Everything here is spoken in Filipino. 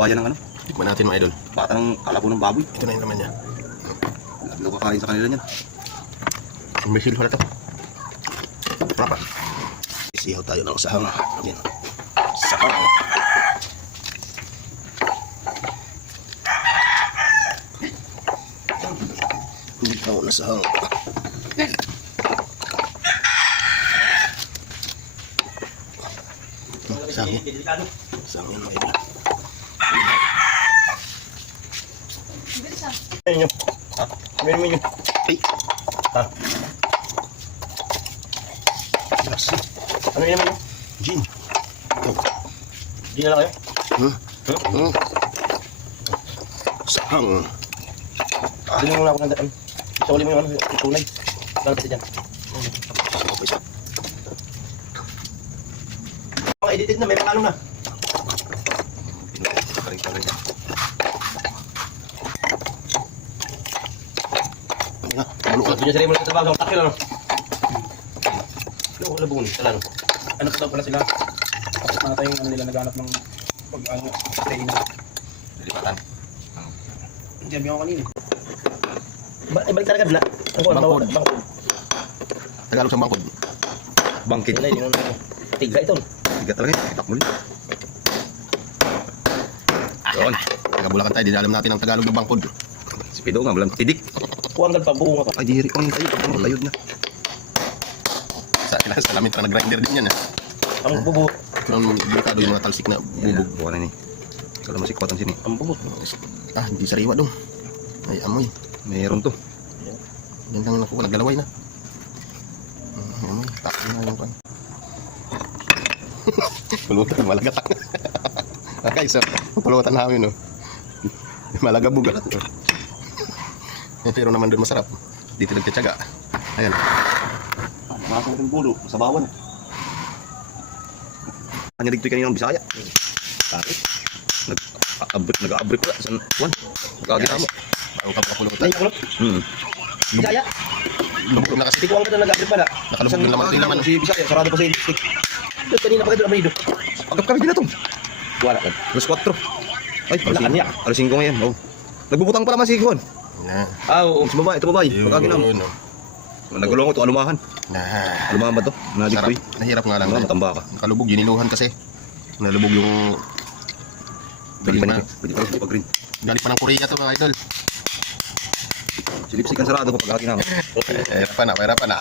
bayan ng ano. Tikman natin mga idol. Bata ng kalabo ng baboy. Ito na yung laman niya. Lalo kakain sa kanila niyan. May silho na to. Rapa. Isihaw tayo ng sahang. Yan. Sahang. Isihaw na sahang. Sahang yan. Sahang yan mga idol. Ano nyo? Ano nyo? Ay! Ha? Ano yun naman yun? Gin. Gin na lang kayo? Sahang. Gin mo lang ako ng daan. Isa uli mo yung ano, yung tunay. Lalapit dyan. Mga edited na, may makalong na. Paring-paring. Gusto niya sa rin mo sa trabaho, takil ano? Ano ko labungan sa lano? Ano daw pala sila? Tapos mga tayong ano nila naghanap ng pag-ano, training. Lilipatan. Hindi sabi ako kanina. Balik talaga dila. Bangkod. Tagalog sa bangkod. Bangkit. Wala yun. Tiga ito. Tiga talaga yun. Itak mo rin. Yun. Taga-Bulacan tayo, dinaalam natin ang Tagalog ng bangkod. Si Pido nga, walang tidik. Kuwang buo nga pa. Ay, diri ko yung tayo. Ang tayod na. Sa lamin pa nag-grinder din yan. Ang bubo. Ang delikado yung mga talsik na bubog. Buwan na ni. Kalau masih kuat ang sini. Ang bubo. Hindi sariwa dong. Ay, amoy. Mayroon to. Yan lang ako, naglalaway na. Amoy, takot na yung pan. Pulutan, malagatak. Okay, so, pulutan namin, no. Malagabog. Pero naman doon masarap. Dito nagtitsaga. Ayan. Masok ng bulo sa bawan. Kanya dito kanina ng Bisaya. Bakit? Nag-abrik pala sa kuwan. Gagina mo. Bago ka pulutan. Ay, kulot. Bisaya. Lugtong na kasi. Tikuang ka na nag-agree pala. Nakalubog din naman. Ito naman. Si Bisaya, sarado pa sa district. Tapos kanina pa kayo doon abrido. Agap kami din na to. Wala ka. Alas 4. Ay, Wala niya. alas 5 ngayon. Oh. Nagbubutang pala man si Kuwan. Na. Oo. Si babae, ito babae. Pagkagina mo. Yun, no. Nagulong ko ito, alumahan. Nah. Alumahan ba to? Sarap. Nadiktoy. Nahirap nga lang. Matamba ka. Nakalubog, giniluhan kasi. Nalubog yung... Pwede pa pag-green. Galing pa ng Korea to mga idol. Si Lipstick ang sarado ko pagkakina mo. Pahirapan na.